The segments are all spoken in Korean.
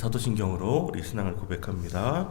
사도신경으로 우리 신앙을 고백합니다.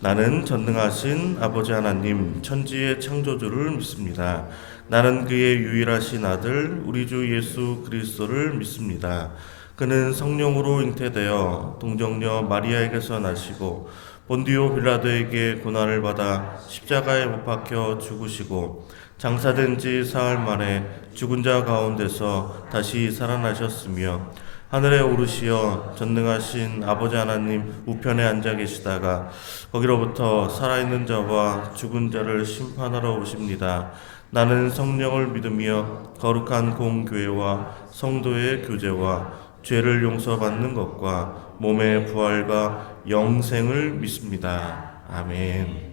나는 전능하신 아버지 하나님 천지의 창조주를 믿습니다. 나는 그의 유일하신 아들 우리 주 예수 그리스도를 믿습니다. 그는 성령으로 잉태되어 동정녀 마리아에게서 나시고 본디오 빌라도에게 고난을 받아 십자가에 못 박혀 죽으시고 장사된 지 사흘 만에 죽은 자 가운데서 다시 살아나셨으며 하늘에 오르시어 전능하신 아버지 하나님 우편에 앉아 계시다가 거기로부터 살아있는 자와 죽은 자를 심판하러 오십니다. 나는 성령을 믿으며 거룩한 공교회와 성도의 교제와 죄를 용서받는 것과 몸의 부활과 영생을 믿습니다. 아멘.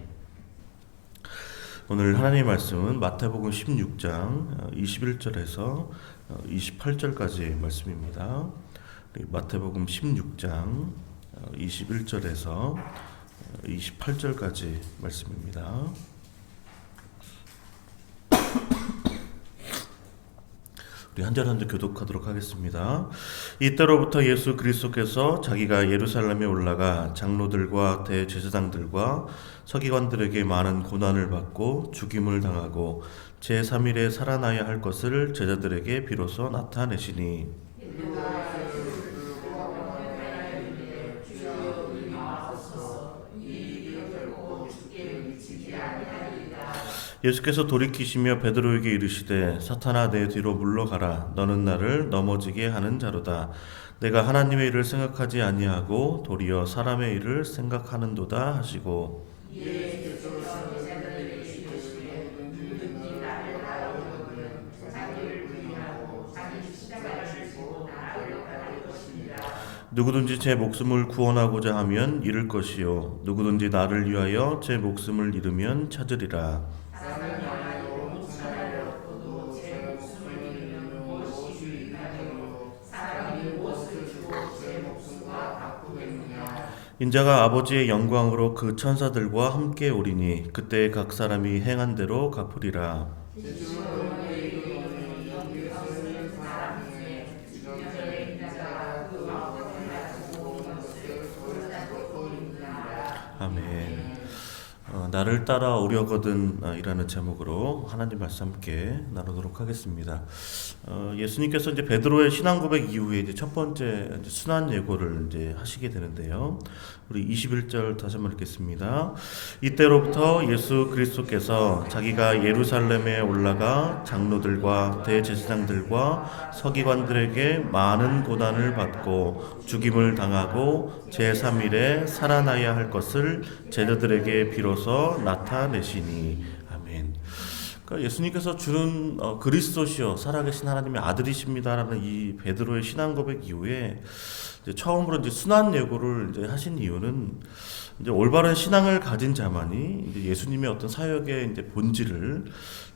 오늘 하나님의 말씀은 마태복음 16장 21절에서 28절까지 말씀입니다. 마태복음 16장 21절에서 28절까지 말씀입니다. 우리 한 절 한 절 교독하도록 하겠습니다. 이때로부터 예수 그리스도께서 자기가 예루살렘에 올라가 장로들과 대제사장들과 서기관들에게 많은 고난을 받고 죽임을 당하고 제3일에 살아나야 할 것을 제자들에게 비로소 나타내시니 예수께서 돌이키시며 베드로에게 이르시되 사탄아 내 뒤로 물러가라. 너는 나를 넘어지게 하는 자로다. 내가 하나님의 일을 생각하지 아니하고 도리어 사람의 일을 생각하는도다 하시고 누구든지 제 목숨을 구원하고자 하면 잃을 것이요 누구든지 나를 위하여 제 목숨을 잃으면 찾으리라. 인자가 아버지의 영광으로 그 천사들과 함께 오리니 그때 각 사람이 행한 대로 갚으리라. 아멘. 나를 따라 오려거든 이라는 제목으로 하나님 말씀 함께 나누도록 하겠습니다. 예수님께서 이제 베드로의 신앙 고백 이후에 이제 첫 번째 이제 순환 예고를 이제 하시게 되는데요. 우리 21절 다시 한번 읽겠습니다. 이때로부터 예수 그리스도께서 자기가 예루살렘에 올라가 장로들과 대제사장들과 서기관들에게 많은 고난을 받고 죽임을 당하고 제3일에 살아나야 할 것을 제자들에게 비로소 나타내시니. 아멘. 그러니까 예수님께서 주는 그리스도시요 살아계신 하나님의 아들이십니다라는 이 베드로의 신앙 고백 이후에 이제 처음으로 이제 순환 예고를 이제 하신 이유는 이제 올바른 신앙을 가진 자만이 이제 예수님의 어떤 사역의 이제 본질을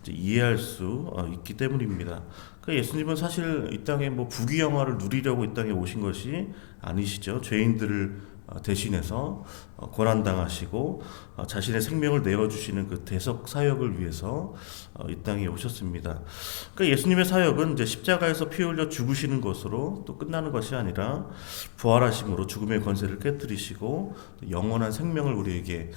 이제 이해할 수 있기 때문입니다. 그러니까 예수님은 사실 이 땅에 뭐 부귀영화를 누리려고 이 땅에 오신 것이 아니시죠. 죄인들을 대신해서 고난당하시고 자신의 생명을 내어주시는 그 대속 사역을 위해서 이 땅에 오셨습니다. 그러니까 예수님의 사역은 이제 십자가에서 피 흘려 죽으시는 것으로 또 끝나는 것이 아니라 부활하심으로 죽음의 권세를 깨뜨리시고 영원한 생명을 우리에게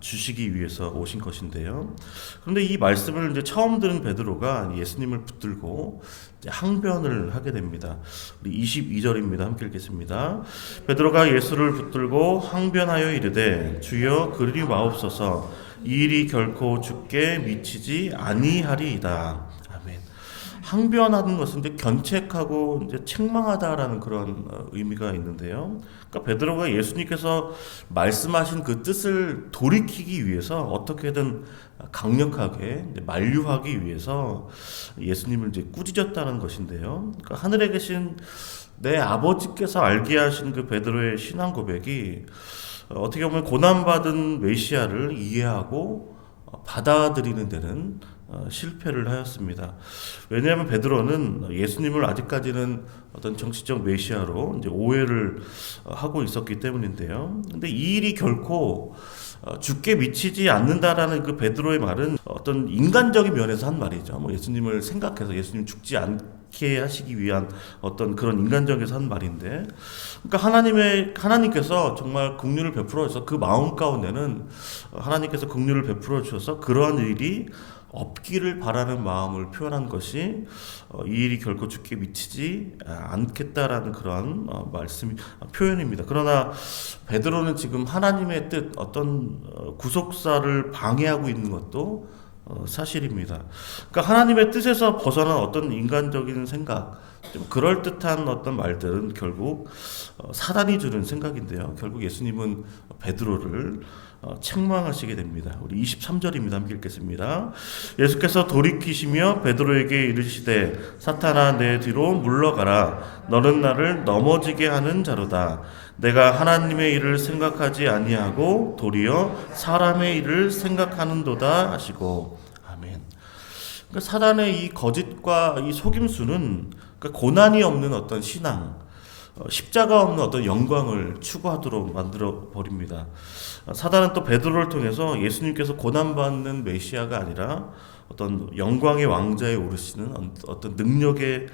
주시기 위해서 오신 것인데요. 그런데 이 말씀을 이제 처음 들은 베드로가 예수님을 붙들고 이제 항변을 하게 됩니다. 우리 22절입니다. 함께 읽겠습니다. 베드로가 예수를 붙들고 항변하여 이르되 주여 그리 마옵소서 이 일이 결코 주께 미치지 아니하리이다. 아멘. 항변하는 것은 이제 견책하고 이제 책망하다라는 그런 의미가 있는데요. 그러니까 베드로가 예수님께서 말씀하신 그 뜻을 돌이키기 위해서 어떻게든 강력하게 만류하기 위해서 예수님을 이제 꾸짖었다는 것인데요. 그러니까 하늘에 계신 내 아버지께서 알게 하신 그 베드로의 신앙 고백이 어떻게 보면 고난받은 메시아를 이해하고 받아들이는 데는 실패를 하였습니다. 왜냐하면 베드로는 예수님을 아직까지는 어떤 정치적 메시아로 이제 오해를 하고 있었기 때문인데요. 근데 이 일이 결코 죽게 미치지 않는다라는 그 베드로의 말은 어떤 인간적인 면에서 한 말이죠. 뭐 예수님을 생각해서 예수님 죽지 행복해 하시기 위한 어떤 그런 인간적에서 한 말인데, 그러니까 하나님께서 정말 긍휼을 베풀어 주셔서 그 마음 가운데는 하나님께서 긍휼을 베풀어 주셔서 그러한 일이 없기를 바라는 마음을 표현한 것이 이 일이 결코 죽게 미치지 않겠다라는 그러한 말씀 표현입니다. 그러나 베드로는 지금 하나님의 뜻 어떤 구속사를 방해하고 있는 것도 사실입니다. 그러니까 하나님의 뜻에서 벗어난 어떤 인간적인 생각, 좀 그럴듯한 어떤 말들은 결국 사단이 주는 생각인데요. 결국 예수님은 베드로를 책망하시게 됩니다. 우리 23절입니다. 함께 읽겠습니다. 예수께서 돌이키시며 베드로에게 이르시되 사탄아 내 뒤로 물러가라. 너는 나를 넘어지게 하는 자로다. 내가 하나님의 일을 생각하지 아니하고 도리어 사람의 일을 생각하는도다 하시고. 아멘. 그러니까 사단의 이 거짓과 이 속임수는 그러니까 고난이 없는 어떤 신앙, 십자가 없는 어떤 영광을 추구하도록 만들어 버립니다. 사단은 또 베드로를 통해서 예수님께서 고난받는 메시아가 아니라 어떤 영광의 왕자에 오르시는 어떤 능력의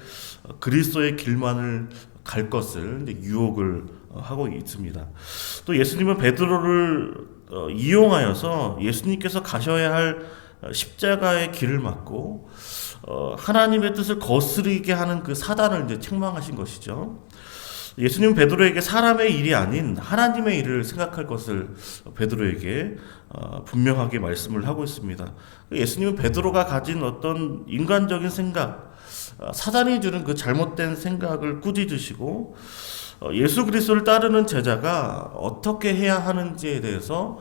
그리스도의 길만을 갈 것을 유혹을 하고 있습니다. 또 예수님은 베드로를 이용하여서 예수님께서 가셔야 할 십자가의 길을 막고 하나님의 뜻을 거스르게 하는 그 사단을 이제 책망하신 것이죠. 예수님은 베드로에게 사람의 일이 아닌 하나님의 일을 생각할 것을 베드로에게 분명하게 말씀을 하고 있습니다. 예수님은 베드로가 가진 어떤 인간적인 생각, 사단이 주는 그 잘못된 생각을 꾸짖으시고 예수 그리스도를 따르는 제자가 어떻게 해야 하는지에 대해서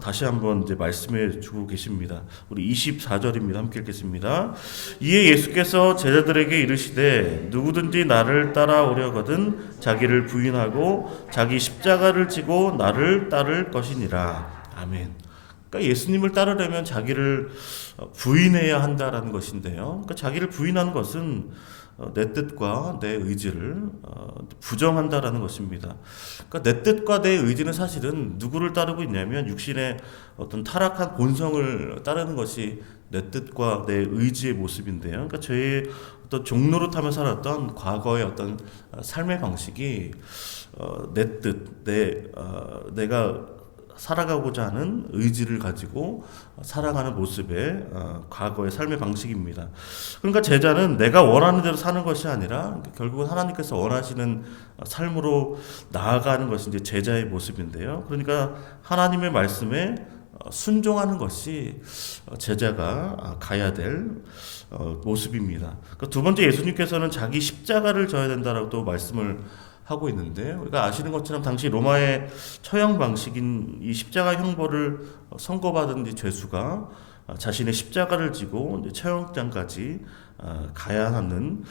다시 한번 이제 말씀해 주고 계십니다. 우리 24절입니다. 함께 읽겠습니다. 이에 예수께서 제자들에게 이르시되 누구든지 나를 따라오려거든 자기를 부인하고 자기 십자가를 지고 나를 따를 것이니라. 아멘. 그러니까 예수님을 따르려면 자기를 부인해야 한다라는 것인데요. 그러니까 자기를 부인하는 것은 내 뜻과 내 의지를 부정한다라는 것입니다. 그러니까 내 뜻과 내 의지는 사실은 누구를 따르고 있냐면 육신의 어떤 타락한 본성을 따르는 것이 내 뜻과 내 의지의 모습인데요. 그러니까 저의 어떤 종노릇하며 살았던 과거의 어떤 삶의 방식이 내 뜻, 내가 살아가고자 하는 의지를 가지고 살아가는 모습의 과거의 삶의 방식입니다. 그러니까 제자는 내가 원하는 대로 사는 것이 아니라 결국은 하나님께서 원하시는 삶으로 나아가는 것이 이제 제자의 모습인데요. 그러니까 하나님의 말씀에 순종하는 것이 제자가 가야 될 모습입니다. 그러니까 두 번째, 예수님께서는 자기 십자가를 져야 된다라고 또 말씀을 하고 있는데, 우리가 아시는 것처럼 당시 로마의 처형 방식인 이 십자가 형벌을 선고받은 죄수가 자신의 십자가를 지고 처형장까지 가야 하는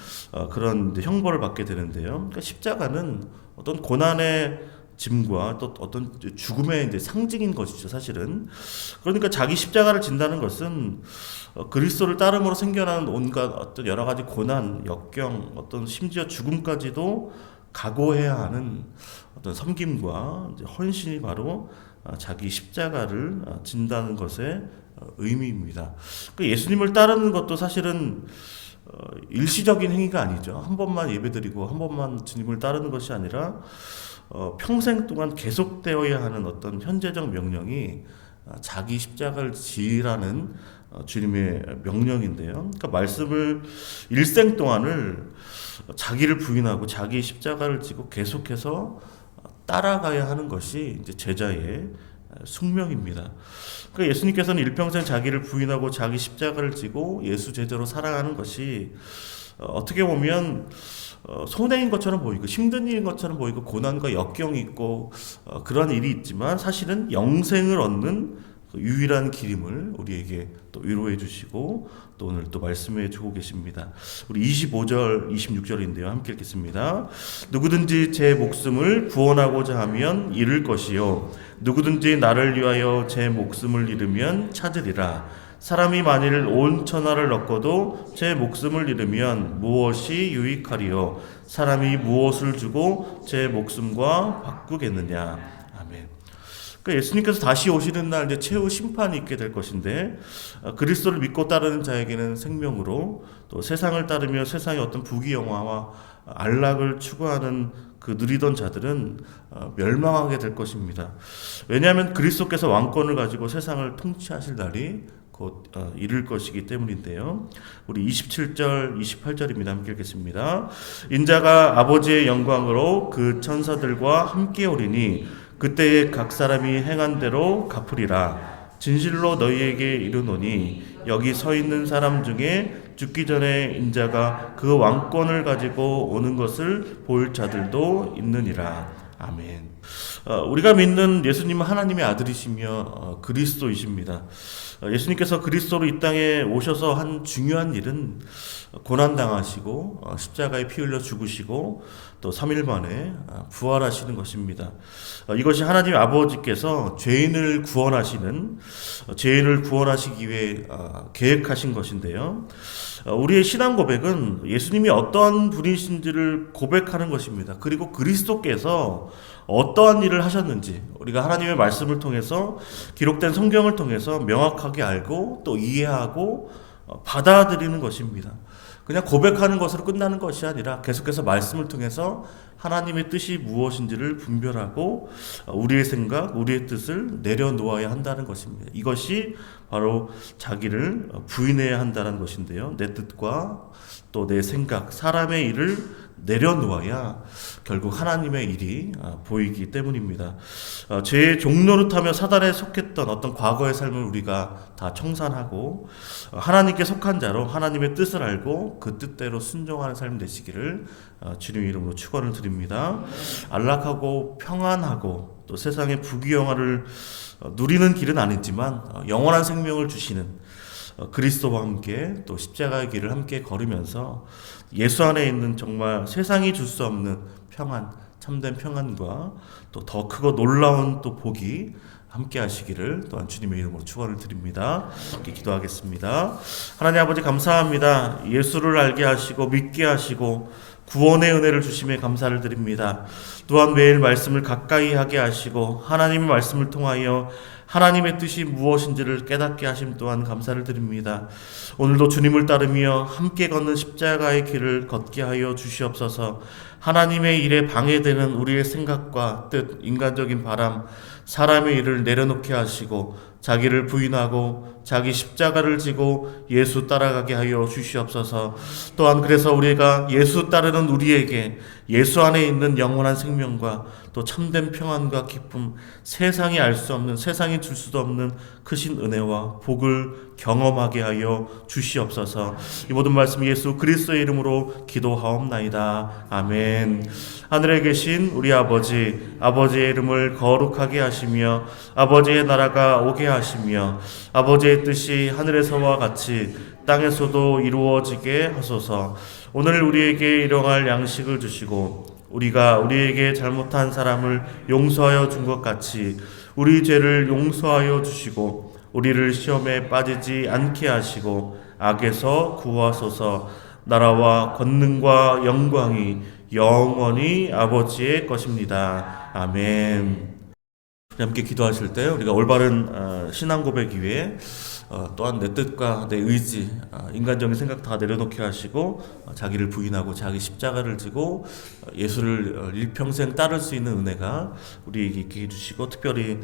그런 형벌을 받게 되는데요. 그러니까 십자가는 어떤 고난의 짐과 또 어떤 죽음의 이제 상징인 것이죠, 사실은. 그러니까 자기 십자가를 진다는 것은 그리스도를 따름으로 생겨나는 온갖 어떤 여러 가지 고난, 역경, 어떤 심지어 죽음까지도 각오해야 하는 어떤 섬김과 헌신이 바로 자기 십자가를 진다는 것의 의미입니다. 예수님을 따르는 것도 사실은 일시적인 행위가 아니죠. 한 번만 예배드리고 한 번만 주님을 따르는 것이 아니라 평생 동안 계속되어야 하는 어떤 현재적 명령이 자기 십자가를 지라는 주님의 명령인데요. 그러니까 말씀을 일생 동안을 자기를 부인하고 자기 십자가를 지고 계속해서 따라가야 하는 것이 이제 제자의 숙명입니다. 그러니까 예수님께서는 일평생 자기를 부인하고 자기 십자가를 지고 예수 제자로 살아가는 것이 어떻게 보면 손해인 것처럼 보이고 힘든 일인 것처럼 보이고 고난과 역경이 있고 그런 일이 있지만 사실은 영생을 얻는 유일한 길임을 우리에게 또 위로해 주시고 또 오늘 또 말씀해 주고 계십니다. 우리 25절, 26절인데요. 함께 읽겠습니다. 누구든지 제 목숨을 구원하고자 하면 잃을 것이요 누구든지 나를 위하여 제 목숨을 잃으면 찾으리라. 사람이 만일 온 천하를 얻고도 제 목숨을 잃으면 무엇이 유익하리요? 사람이 무엇을 주고 제 목숨과 바꾸겠느냐? 그러니까 예수님께서 다시 오시는 날 이제 최후 심판이 있게 될 것인데 그리스도를 믿고 따르는 자에게는 생명으로, 또 또 세상을 따르며 세상의 어떤 부귀영화와 안락을 추구하는 그 누리던 자들은 멸망하게 될 것입니다. 왜냐하면 그리스도께서 왕권을 가지고 세상을 통치하실 날이 곧 이를 것이기 때문인데요. 우리 27절, 28절입니다. 함께 읽겠습니다. 인자가 아버지의 영광으로 그 천사들과 함께 오리니 그때에 각 사람이 행한 대로 갚으리라. 진실로 너희에게 이르노니 여기 서 있는 사람 중에 죽기 전에 인자가 그 왕권을 가지고 오는 것을 볼 자들도 있느니라. 아멘. 우리가 믿는 예수님은 하나님의 아들이시며 그리스도이십니다. 예수님께서 그리스도로 이 땅에 오셔서 한 중요한 일은 고난당하시고 십자가에 피 흘려 죽으시고 또 3일 만에 부활하시는 것입니다. 이것이 하나님 아버지께서 죄인을 구원하시기 위해 계획하신 것인데요. 우리의 신앙 고백은 예수님이 어떠한 분이신지를 고백하는 것입니다. 그리고 그리스도께서 어떠한 일을 하셨는지 우리가 하나님의 말씀을 통해서 기록된 성경을 통해서 명확하게 알고 또 이해하고 받아들이는 것입니다. 그냥 고백하는 것으로 끝나는 것이 아니라 계속해서 말씀을 통해서 하나님의 뜻이 무엇인지를 분별하고 우리의 생각, 우리의 뜻을 내려놓아야 한다는 것입니다. 이것이 바로 자기를 부인해야 한다는 것인데요. 내 뜻과 또 내 생각, 사람의 일을 내려놓아야 결국 하나님의 일이 보이기 때문입니다. 죄의 종노릇하며 사단에 속했던 어떤 과거의 삶을 우리가 다 청산하고 하나님께 속한 자로 하나님의 뜻을 알고 그 뜻대로 순종하는 삶 되시기를 주님의 이름으로 축원을 드립니다. 안락하고 평안하고 또 세상의 부귀영화를 누리는 길은 아니지만 영원한 생명을 주시는 그리스도와 함께 또 십자가의 길을 함께 걸으면서 예수 안에 있는 정말 세상이 줄 수 없는 평안, 참된 평안과 또 더 크고 놀라운 또 복이 함께 하시기를 또한 주님의 이름으로 축원을 드립니다. 함께 기도하겠습니다. 하나님 아버지 감사합니다. 예수를 알게 하시고 믿게 하시고 구원의 은혜를 주심에 감사를 드립니다. 또한 매일 말씀을 가까이 하게 하시고 하나님의 말씀을 통하여 하나님의 뜻이 무엇인지를 깨닫게 하심 또한 감사를 드립니다. 오늘도 주님을 따르며 함께 걷는 십자가의 길을 걷게 하여 주시옵소서. 하나님의 일에 방해되는 우리의 생각과 뜻, 인간적인 바람, 사람의 일을 내려놓게 하시고 자기를 부인하고 자기 십자가를 지고 예수 따라가게 하여 주시옵소서. 또한 그래서 우리가 예수 따르는 우리에게 예수 안에 있는 영원한 생명과 또 참된 평안과 기쁨, 세상이 알 수 없는, 세상이 줄 수도 없는 크신 은혜와 복을 경험하게 하여 주시옵소서. 이 모든 말씀 예수 그리스도의 이름으로 기도하옵나이다. 아멘. 하늘에 계신 우리 아버지, 아버지의 이름을 거룩하게 하시며 아버지의 나라가 오게 하시며 아버지의 뜻이 하늘에서와 같이 땅에서도 이루어지게 하소서. 오늘 우리에게 일용할 양식을 주시고 우리가 우리에게 잘못한 사람을 용서하여 준 것 같이 우리 죄를 용서하여 주시고 우리를 시험에 빠지지 않게 하시고 악에서 구하소서. 나라와 권능과 영광이 영원히 아버지의 것입니다. 아멘. 함께 기도하실 때 우리가 올바른 신앙 고백 위에 또한 내 뜻과 내 의지, 인간적인 생각 다 내려놓게 하시고 자기를 부인하고 자기 십자가를 지고 예수를 일평생 따를 수 있는 은혜가 우리에게 있게 해주시고 특별히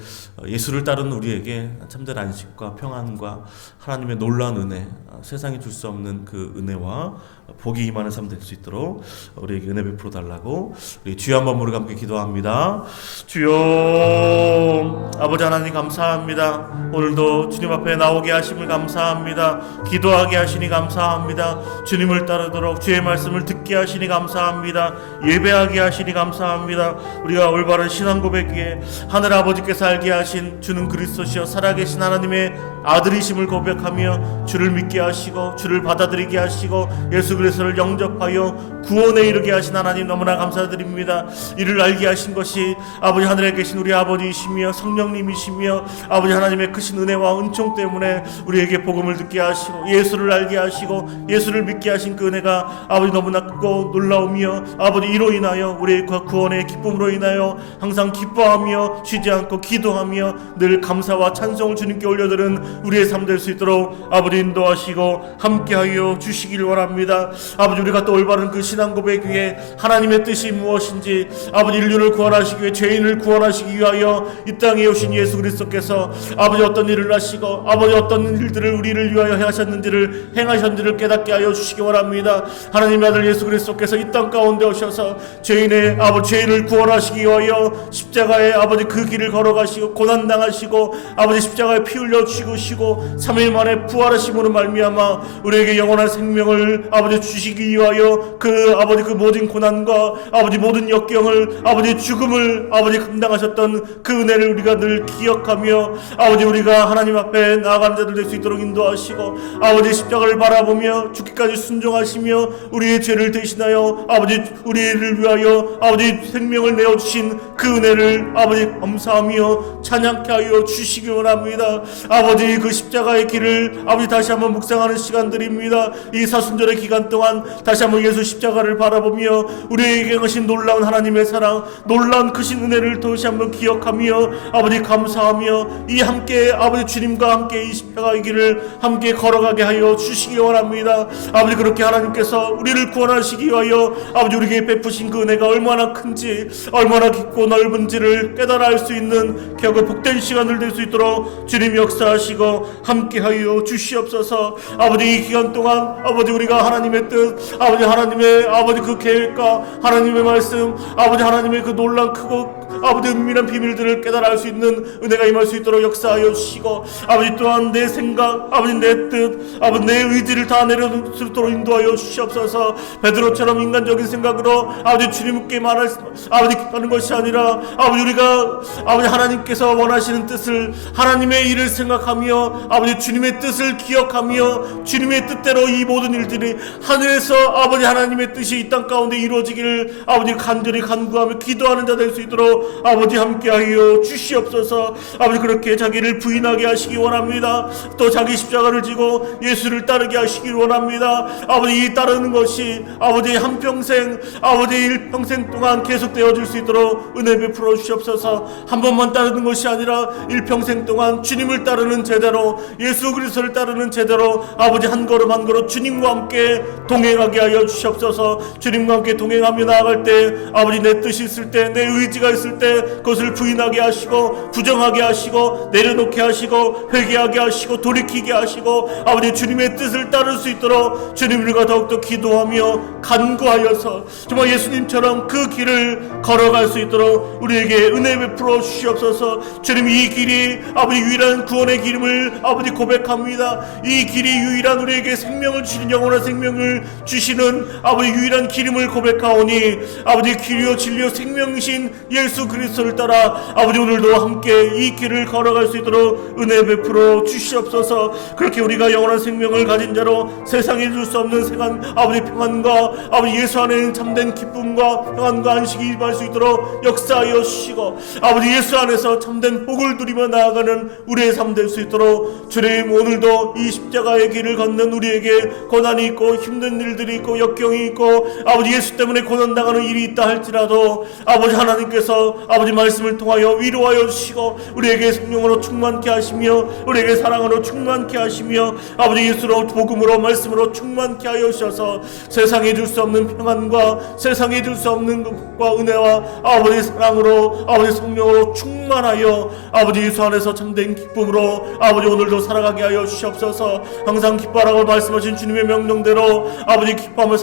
예수를 따르는 우리에게 참된 안식과 평안과 하나님의 놀라운 은혜, 세상이 줄 수 없는 그 은혜와 복이 임하는 삶 될 수 있도록 우리에게 은혜 베풀어 달라고 우리 주여 한번 부르고 함께 기도합니다. 주여, 아버지 하나님 감사합니다. 오늘도 주님 앞에 나오게 하심을 감사합니다. 기도하게 하시니 감사합니다. 주님을 따르도록 주의 말씀을 듣게 하시니 감사합니다. 예배하게 하시니 감사합니다. 우리가 올바른 신앙 고백 위에 하늘 아버지께서 알게 하신 주는 그리스도시여 살아계신 하나님의 아들이심을 고백하며 주를 믿게 하시고 주를 받아들이게 하시고 예수 그리스도를 영접하여 구원에 이르게 하신 하나님 너무나 감사드립니다. 이를 알게 하신 것이 아버지 하늘에 계신 우리 아버지이시며 성령님이시며 아버지 하나님의 크신 은혜와 은총 때문에 우리에게 복음을 듣게 하시고 예수를 알게 하시고 예수를 믿게 하신 그 은혜가 아버지 너무나 크고 놀라우며 아버지 이로 인하여 우리의 구원의 기쁨으로 인하여 항상 기뻐하며 쉬지 않고 기도하며 늘 감사와 찬송을 주님께 올려드는 우리의 삶 될 수 있도록 아버지 인도하시고 함께하여 주시길 원합니다. 아버지 우리가 또 올바른 그 신앙 고백 위에 하나님의 뜻이 무엇인지 아버지 인류를 구원하시기 위해 죄인을 구원하시기 위하여 이 땅에 오신 예수 그리스도께서 아버지 어떤 일을 하시고 아버지 어떤 일들을 우리를 위하여 행하셨는지를 깨닫게 하여 주시기 원합니다. 하나님의 아들 예수 그리스도께서 이 땅 가운데 오셔서 죄인을 구원하시기 위하여 십자가에 아버지 그 길을 걸어가시고 고난당하시고 아버지 십자가에 피 흘려 죽으시고 3일 만에 부활하심으로 말미암아 우리에게 영원한 생명을 아버지 주시기 위하여 그 아버지 그 모든 고난과 아버지 모든 역경을 아버지 죽음을 아버지 감당하셨던 그 은혜를 우리가 늘 기억하며 아버지 우리가 하나님 앞에 나아가는 자들 될 수 있도록 인도하시고 아버지 십자가를 바라보며 죽기까지 순종하시며 우리의 죄를 대신하여 아버지 우리를 위하여 아버지 생명을 내어주신 그 은혜를 아버지 감사하며 찬양케 하여 주시기 원합니다. 아버지 그 십자가의 길을 아버지 다시 한번 묵상하는 시간들입니다. 이 사순절의 기간 동안 다시 한번 예수 십자가를 바라보며 우리에게 하신 놀라운 하나님의 사랑, 놀라운 크신 은혜를 다시 한번 기억하며 아버지 감사하며 이 함께 아버지 주님과 함께 이 십자가의 길을 함께 걸어가게 하여 주시기 원합니다. 아버지 그렇게 하나님께서 우리를 구원하시기 위하여 아버지 우리에게 베푸신 그 은혜가 얼마나 큰지 얼마나 깊고 넓은지를 깨달아 알 수 있는 결국 복된 시간을 될 수 있도록 주님 역사하시고 함께하여 주시옵소서. 아버지 이 기간 동안 아버지 우리가 하나님의 뜻 아버지 하나님의 아버지 그 계획과 하나님의 말씀 아버지 하나님의 그 놀란 크고 아버지 은밀한 비밀들을 깨달아 알 수 있는 은혜가 임할 수 있도록 역사하여 주시고 아버지 또한 내 생각 아버지 내 뜻 아버지 내 의지를 다 내려놓을 수 있도록 인도하여 주시옵소서. 베드로처럼 인간적인 생각으로 아버지 주님께 말할 아버지 하는 것이 아니라 아버지 우리가 아버지 하나님께서 원하시는 뜻을 하나님의 일을 생각하며 아버지 주님의 뜻을 기억하며 주님의 뜻대로 이 모든 일들이 하늘에서 아버지 하나님의 뜻이 이 땅 가운데 이루어지기를 아버지 간절히 간구하며 기도하는 자 될 수 있도록 아버지 함께하여 주시옵소서. 아버지 그렇게 자기를 부인하게 하시기 원합니다. 또 자기 십자가를 지고 예수를 따르게 하시기 원합니다. 아버지 이 따르는 것이 아버지 한평생 아버지 일평생 동안 계속되어질 수 있도록 은혜 베풀어 주시옵소서. 한 번만 따르는 것이 아니라 일평생 동안 주님을 따르는 제대로 예수 그리스도를 따르는 제대로 아버지 한 걸음 한 걸음 주님과 함께 동행하게 하여 주시옵소서. 주님과 함께 동행하며 나아갈 때 아버지 내 뜻이 있을 때 내 의지가 있을 때 그것을 부인하게 하시고 부정하게 하시고 내려놓게 하시고 회개하게 하시고 돌이키게 하시고 아버지 주님의 뜻을 따를 수 있도록 주님과 더욱더 기도하며 간구하여서 정말 예수님처럼 그 길을 걸어갈 수 있도록 우리에게 은혜 베풀어 주시옵소서. 주님 이 길이 아버지 유일한 구원의 길임을 아버지 고백합니다. 이 길이 유일한 우리에게 생명을 주시는 영원한 생명을 주시는 아버지 유일한 길임을 고백하오니 아버지 길이요 진리요 생명이신 예수 그리스도를 따라 아버지 오늘도 함께 이 길을 걸어갈 수 있도록 은혜 베풀어 주시옵소서. 그렇게 우리가 영원한 생명을 가진 자로 세상에 줄 수 없는 생한 아버지 평안과 아버지 예수 안에는 참된 기쁨과 평안과 안식이 임할 수 있도록 역사하여 주시고 아버지 예수 안에서 참된 복을 누리며 나아가는 우리의 삶 될 수 있도록 주님 오늘도 이 십자가의 길을 걷는 우리에게 고난이 있고 힘든 일들이 있고 역경이 있고 아버지 예수 때문에 고난당하는 일이 있다 할지라도 아버지 하나님께서 아버지 말씀을 통하여 위로하여 주시고 우리에게 성령으로 충만케 하시며 우리에게 사랑으로 충만케 하시며 아버지 예수로 복음으로 말씀으로 충만케 하여 주셔서 세상에 줄 수 없는 평안과 세상에 줄 수 없는 것과 은혜와 아버지 사랑으로 아버지 성령으로 충만하여 아버지 예수 안에서 참된 기쁨으로 아버지 오늘도 살아가게 하여 주시옵소서. 항상 기뻐하라고 말씀하신 주님의 명령대로 아버지 기뻐하며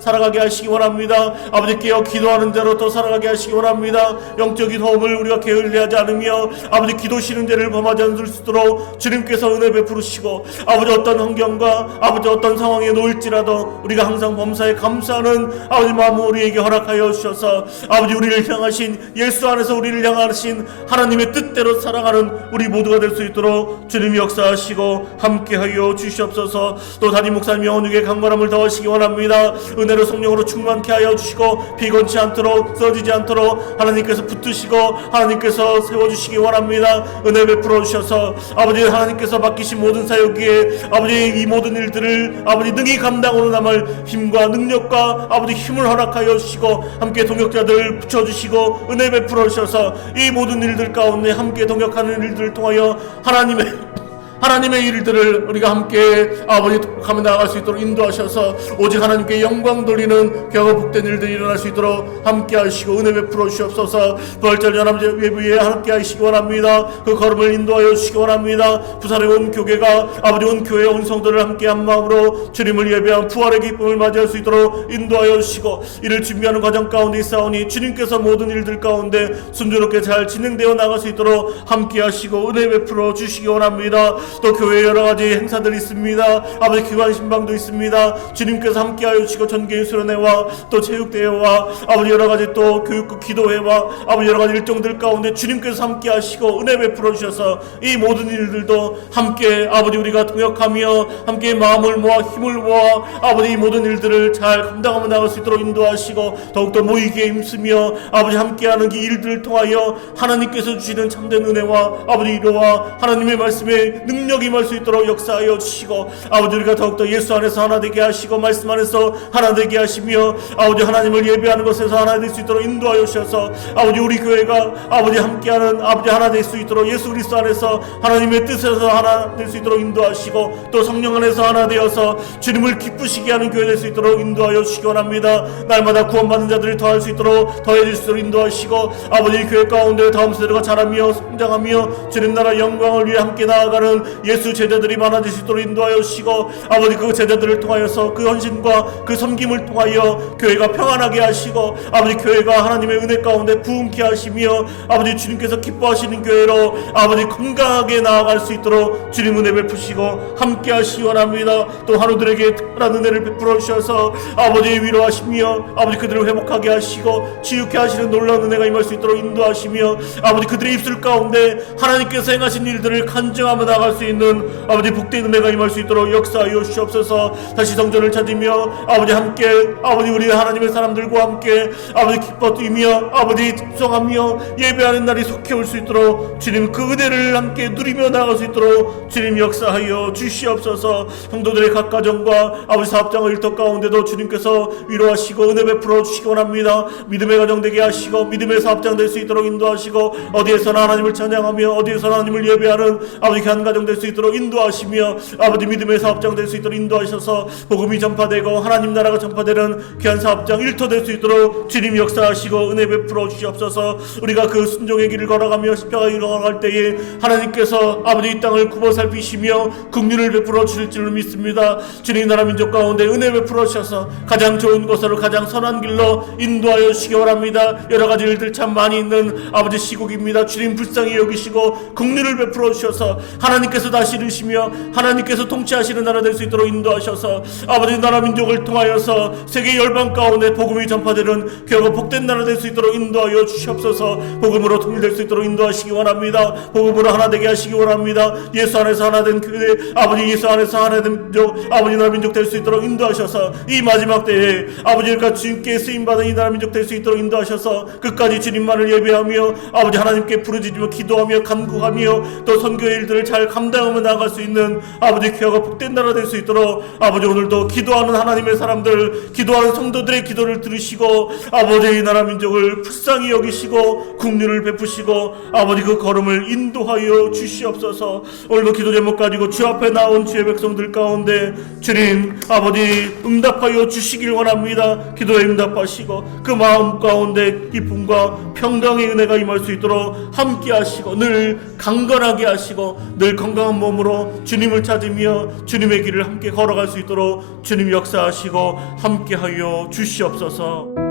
살아가게 하시기 원합니다. 아버지 깨어 기도하는 대로 또 살아가게 하시기 원합니다. 영적인 호흡을 우리가 게을리하지 않으며 아버지 기도 싫은 죄를 범하지 않을 수 있도록 주님께서 은혜 베푸시고 아버지 어떤 환경과 아버지 어떤 상황에 놓일지라도 우리가 항상 범사에 감사하는 아버지 마음을 우리에게 허락하여 주셔서 아버지 우리를 향하신 예수 안에서 우리를 향하신 하나님의 뜻대로 살아가는 우리 모두가 될 수 있도록 주님이 역사하시고 함께하여 주시옵소서. 또 담임 목사님 영혼에게 강건한 충만함을 더하시기 원합니다. 은혜로 성령으로 충만케 하여 주시고 피곤치 않도록 쓰러지지 않도록 하나님께서 붙드시고 하나님께서 세워주시기 원합니다. 은혜 베풀어 주셔서 아버지 하나님께서 맡기신 모든 사역 위에 아버지 이 모든 일들을 아버지 능히 감당으로 남을 힘과 능력과 아버지 힘을 허락하여 주시고 함께 동역자들 붙여주시고 은혜 베풀어 주셔서 이 모든 일들 가운데 함께 동역하는 일들을 통하여 하나님의 일들을 우리가 함께 아버지 하며 나아갈 수 있도록 인도하셔서 오직 하나님께 영광 돌리는 겨우 복된 일들이 일어날 수 있도록 함께 하시고 은혜 베풀어 주옵소서. 부활절 연합제 외부에 함께 하시기 원합니다. 그 걸음을 인도하여 주시기 원합니다. 부산의 온 교회가 아버지 온 교회 온 성도를 함께 한 마음으로 주님을 예배한 부활의 기쁨을 맞이할 수 있도록 인도하여 주시고 이를 준비하는 과정 가운데 있사오니 주님께서 모든 일들 가운데 순조롭게 잘 진행되어 나갈 수 있도록 함께 하시고 은혜 베풀어 주시기 원합니다. 또 교회 여러가지 행사들이 있습니다. 아버지 기관 신방도 있습니다. 주님께서 함께하여 주시고 전개인 수련회와 또 체육대회와 아버지 여러가지 또 교육국 기도회와 아버지 여러가지 일정들 가운데 주님께서 함께하시고 은혜 베풀어 주셔서 이 모든 일들도 함께 아버지 우리가 동역하며 함께 마음을 모아 힘을 모아 아버지 이 모든 일들을 잘 감당하며 나갈 수 있도록 인도하시고 더욱더 모이기에 힘쓰며 아버지 함께하는 이 일들을 통하여 하나님께서 주시는 참된 은혜와 아버지 위로와 하나님의 말씀에 능력이 임할 수 있도록 역사하여 주시고 아버지 우리가 더욱더 예수 안에서 하나 되게 하시고 말씀 안에서 하나 되게 하시며 아버지 하나님을 예배하는 것에서 하나 될 수 있도록 인도하여 주셔서 아버지 우리 교회가 아버지 함께하는 아버지 하나 될 수 있도록 예수 그리스도 안에서 하나님의 뜻에서 하나 될 수 있도록 인도하시고 또 성령 안에서 하나 되어서 주님을 기쁘시게 하는 교회 될 수 있도록 인도하여 주시기 원합니다. 날마다 구원받는 자들이 더할 수 있도록 더해질 수 있도록 인도하시고 아버지 교회 가운데 다음 세대가 자라며 성장하며 주님 나라 영광을 위해 함께 나아가는 예수 제자들이 많아질 수 있도록 인도하여 주시고 아버지 그 제자들을 통하여서 그 헌신과 그 섬김을 통하여 교회가 평안하게 하시고 아버지 교회가 하나님의 은혜 가운데 부흥케 하시며 아버지 주님께서 기뻐하시는 교회로 아버지 건강하게 나아갈 수 있도록 주님 은혜 베푸시고 함께 하시기 원합니다. 또 한우들에게 특별한 은혜를 베풀어 주셔서 아버지 위로하시며 아버지 그들을 회복하게 하시고 치유케 하시는 놀라운 은혜가 임할 수 있도록 인도하시며 아버지 그들의 입술 가운데 하나님께서 행하신 일들을 간증하며 나갈 수 있는 아버지 복된 은혜가 임할 수 있도록 역사하여 주시옵소서. 다시 성전을 찾으며 아버지 함께 아버지 우리 하나님의 사람들과 함께 아버지 기뻐 뛰며 아버지 집성하며 예배하는 날이 속히 올 수 있도록 주님 그 은혜를 함께 누리며 나아갈 수 있도록 주님 역사하여 주시옵소서. 성도들의 각 가정과 아버지 사업장의 일터 가운데도 주님께서 위로하시고 은혜 베풀어 주시기 원합니다. 믿음의 가정 되게 하시고 믿음의 사업장 될 수 있도록 인도하시고 어디에서나 하나님을 찬양하며 어디에서나 하나님을 예배하는 아버지 귀한 가정 될 수 있도록 인도하시며 아버지 믿음의 사업장 될 수 있도록 인도하셔서 복음이 전파되고 하나님 나라가 전파되는 귀한 사업장 일터 될 수 있도록 주님 역사하시고 은혜 베풀어 주시옵소서. 우리가 그 순종의 길을 걸어가며 십자가의 길을 걸어갈 때에 하나님께서 아버지 이 땅을 굽어 살피시며 긍휼을 베풀어 주실 줄 믿습니다. 주님 나라 민족 가운데 은혜 베풀어 주셔서 가장 좋은 것으로 가장 선한 길로 인도하여 주시기 원합니다. 여러 가지 일들 참 많이 있는 아버지 시국입니다. 주님 불쌍히 여기시고 긍휼을 베풀어 주셔서 하나님께서 다스리시며 하나님께서 통치하시는 나라 될 수 있도록 인도하셔서 아버지 나라 민족을 통하여서 세계 열방 가운데 복음이 전파되는 결국 복된 나라 될 수 있도록 인도하여 주시옵소서. 복음으로 통일될 수 있도록 인도하시기 원합니다. 복음으로 하나 되게 하시기 원합니다. 예수 안에서 하나 된 교회 아버지 예수 안에서 하나 된 민족 아버지 나라 민족 될 수 있도록 인도하셔서 이 마지막 때에 아버지가 주님께 쓰임받은 이 나라 민족 될 수 있도록 인도하셔서 끝까지 주님만을 예배하며 아버지 하나님께 부르짖으며 기도하며 간구하며 또 선교의 일들을 잘 감당하며 나아갈 수 있는 아버지 귀하고 복된 나라 될 수 있도록 아버지 오늘도 기도하는 하나님의 사람들 기도하는 성도들의 기도를 들으시고 아버지 이 나라 민족을 불쌍히 여기시고 긍휼을 베푸시고 아버지 그 걸음을 인도하여 주시옵소서. 오늘도 기도 제목 가지고 주 앞에 나온 주의 백성들 가운데 주님 아버지 응답하여 주시길 원합니다. 기도에 응답하시고 그 마음 가운데 기쁨과 평강의 은혜가 임할 수 있도록 함께 하시고 늘 강건하게 하시고 늘 건강한 몸으로 주님을 찾으며 주님의 길을 함께 걸어갈 수 있도록 주님 역사하시고 함께하여 주시옵소서.